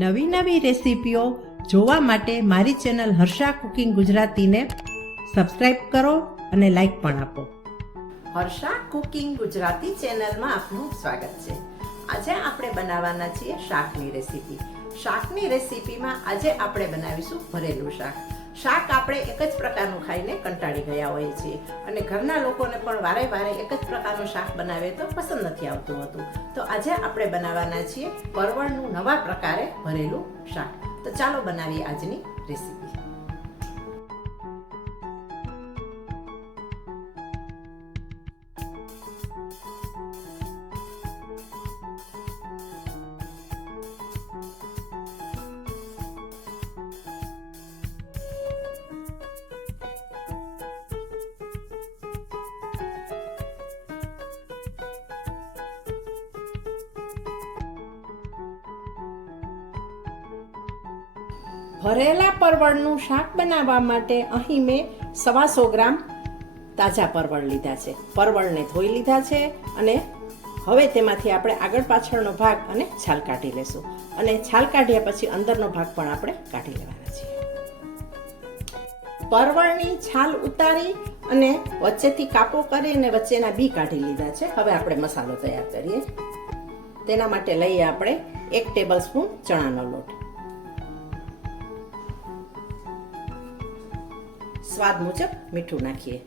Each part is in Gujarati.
નવી નવી રેસીપીઓ જોવા માટે મારી ચેનલ હર્ષા કુકિંગ ગુજરાતીને સબસ્ક્રાઈબ કરો અને લાઈક પણ આપો. હર્ષા કુકિંગ ગુજરાતી ચેનલમાં આપનું સ્વાગત છે. આજે આપણે બનાવવાના છીએ શાકની રેસીપી. શાકની રેસીપીમાં આજે આપણે બનાવીશું ભરેલું શાક. શાક આપણે એક જ પ્રકારનું ખાઈને કંટાળી ગયા હોઈએ છીએ અને ઘરના લોકોને પણ વારે વારે એક જ પ્રકારનું શાક બનાવે તો પસંદ નથી આવતું હતું. તો આજે આપણે બનાવવાના છીએ પરવળનું નવા પ્રકારે ભરેલું શાક. તો ચાલો બનાવીએ આજની રેસીપી. ભરેલા પરવળનું શાક બનાવવા માટે અહીં મેં 125 ગ્રામ તાજા પરવળ લીધા છે. પરવળને ધોઈ લીધા છે અને હવે તેમાંથી આપણે આગળ પાછળનો ભાગ અને છાલ કાઢી લેશું અને છાલ કાઢ્યા પછી અંદરનો ભાગ પણ આપણે કાઢી લેવાના છીએ. પરવળની છાલ ઉતારી અને વચ્ચેથી કાપો કરી અને વચ્ચેના બી કાઢી લીધા છે. હવે આપણે મસાલો તૈયાર કરીએ. તેના માટે લઈએ આપણે 1 ટેબલસ્પૂન ચણાનો લોટ, સ્વાદ મુજબ મીઠું નાખીએ,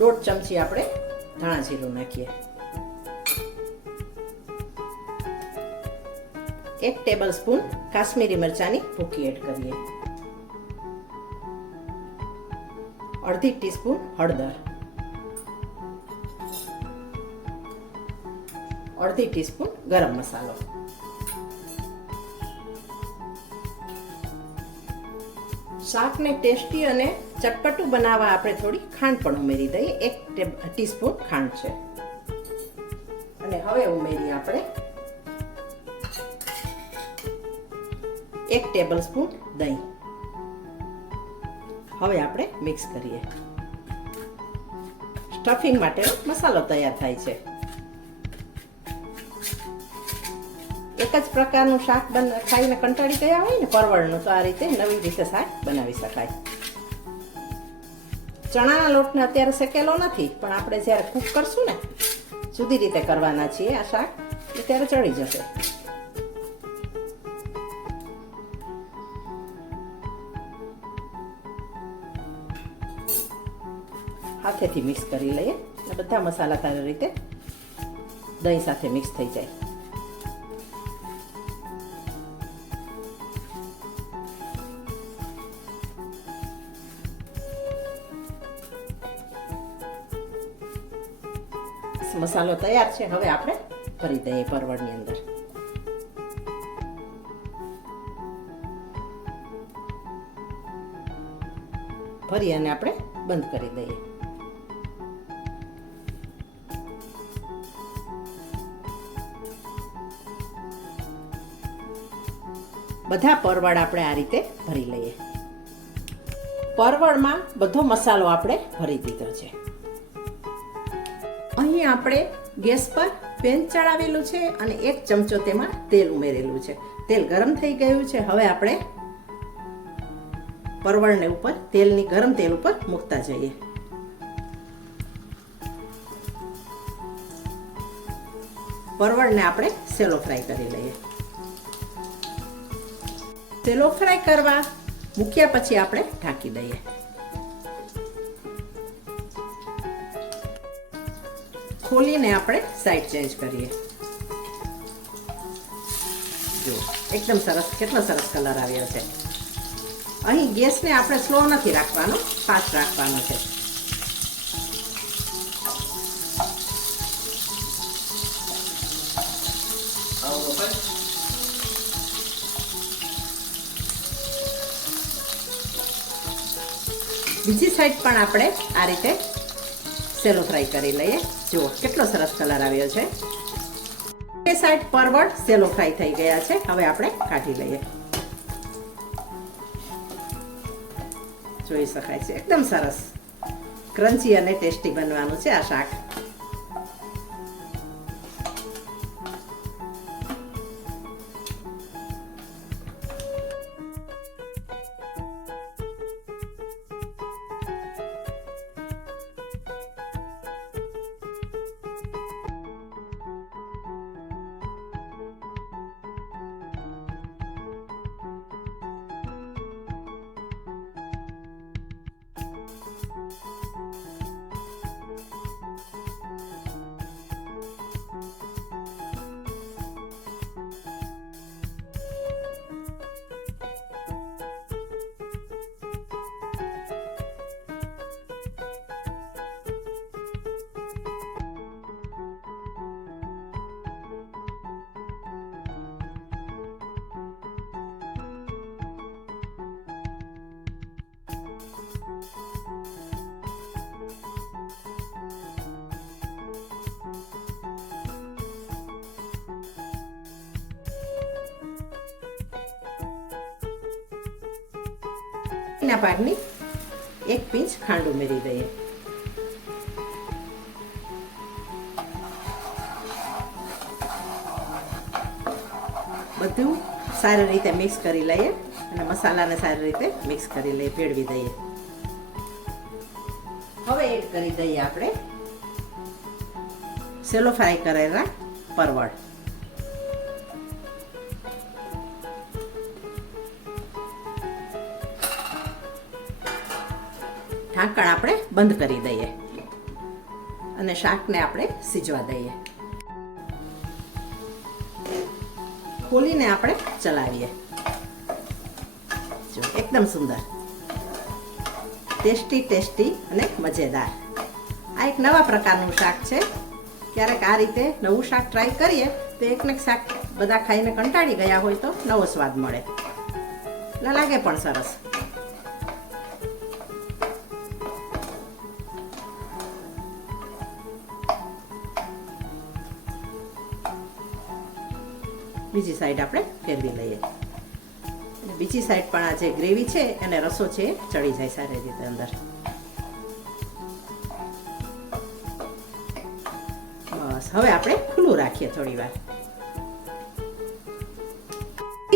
દોઢ ચમચી આપણે ધાણા જીરું નાખીએ, 1 ટેબલસ્પૂન કાશ્મીરી મરચાની ભૂકી એડ કરીએ, અડધી ટીસ્પૂન હળદર, અડધી ટીસ્પૂન ગરમ મસાલો, શાકને ટેસ્ટી અને ચટપટું બનાવવા આપણે થોડી ખાંડ પણ ઉમેરી દઈએ. 1 ટીસ્પૂન ખાંડ છે અને હવે ઉમેરીએ આપણે 1 ટેબલસ્પૂન દહીં. હવે આપણે મિક્સ કરીએ. સ્ટફિંગ માટેનો મસાલો તૈયાર થાય છે. એક જ પ્રકારનું શાક ખાઈને કંટાળી ગયા હોય ને પરવળનું, તો આ રીતે નવી રીતે શાક બનાવી શકાય. ચણાના લોટને અત્યારે શેકેલો નથી, પણ આપણે જ્યારે કૂક કરશું ને જુદી રીતે કરવાના છીએ આ શાક, ત્યારે ચડી જશે. હાથેથી મિક્સ કરી લઈએ અને બધા મસાલા સારી રીતે દહીં સાથે મિક્સ થઈ જાય. મસાલો તૈયાર છે. હવે આપણે ભરી દઈએ પરવળની અંદર. ભરી અને આપણે બંધ કરી દઈએ. બધા પરવળ આપણે આ રીતે ભરી લઈએ. પરવળમાં બધો મસાલો આપણે ભરી દીધો છે. અહીં આપણે ગેસ પર પેન ચડાવેલું છે અને 1 ચમચો તેમાં તેલ ઉમેરેલું છે. તેલ ગરમ થઈ ગયું છે. હવે આપણે પરવળને ઉપર ગરમ તેલ ઉપર મૂકતા જઈએ. પરવળને આપણે સેલો ફ્રાય કરી લઈએ. સેલો ફ્રાય કરવા મૂક્યા પછી આપણે ઢાંકી દઈએ. ખોલીને આપણે સાઈડ ચેન્જ કરીએ. જો એકદમ સરસ, કેટલો સરસ કલર આવ્યો છે. અહીં ગેસને આપણે સ્લો નથી રાખવાનો, ફાસ્ટ રાખવાનો છે. બીજી સાઈડ પણ આપણે આ રીતે સેલો ફ્રાય કરી લઈએ. જુઓ કેટલો સરસ કલર આવ્યો છે. બે સાઈડ પરવળ સેલો ફ્રાય થઈ ગયા છે. હવે આપણે કાઢી લઈએ. જોઈ શકાય છે એકદમ સરસ. ક્રન્ચી અને ટેસ્ટી બનવાનું છે આ શાક. ના પાકની 1 પિંચ ખાંડ ઉમેરી દઈએ. બધું સારી રીતે મિક્સ કરી લઈએ અને મસાલાને સારી રીતે મિક્સ કરી લઈએ, ભેળવી દઈએ. હવે એડ કરી દઈએ આપણે સેલો ફ્રાય કરેલા પરવળ. ઢાંકણ આપણે બંધ કરી દઈએ અને શાકને આપણે સીજવા દઈએ. ખોલીને આપણે ચલાવીએ. જો એકદમ સુંદર, ટેસ્ટી અને મજેદાર. આ એક નવા પ્રકારનું શાક છે. ક્યારેક આ રીતે નવું શાક ટ્રાય કરીએ તો એકને એક શાક બધા ખાઈને કંટાળી ગયા હોય તો નવો સ્વાદ મળે, લાગે પણ સરસ. બીજી સાઈડ આપણે ફેરવી લઈએ. બીજી સાઈડ પણ આ જે ગ્રેવી છે અને રસો છે એ ચડી જાય સારી રીતે અંદર. બસ હવે આપણે ખુલ્લું રાખીએ થોડી વાર.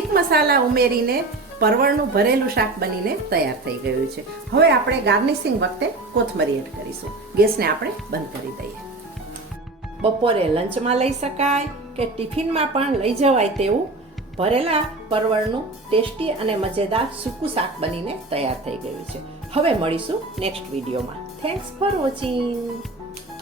એક મસાલા ઉમેરીને પરવળનું ભરેલું શાક બનીને તૈયાર થઈ ગયું છે. હવે આપણે ગાર્નિશિંગ વખતે કોથમરી એડ કરીશું. ગેસને આપણે બંધ કરી દઈએ. બપોરે લંચમાં લઈ શકાય કે ટિફિનમાં પણ લઈ જવાય તેવું ભરેલા પરવળનું ટેસ્ટી અને મજેદાર સૂકું શાક બનીને તૈયાર થઈ ગયું છે. હવે મળીશું નેક્સ્ટ વિડીયોમાં. Thanks for watching.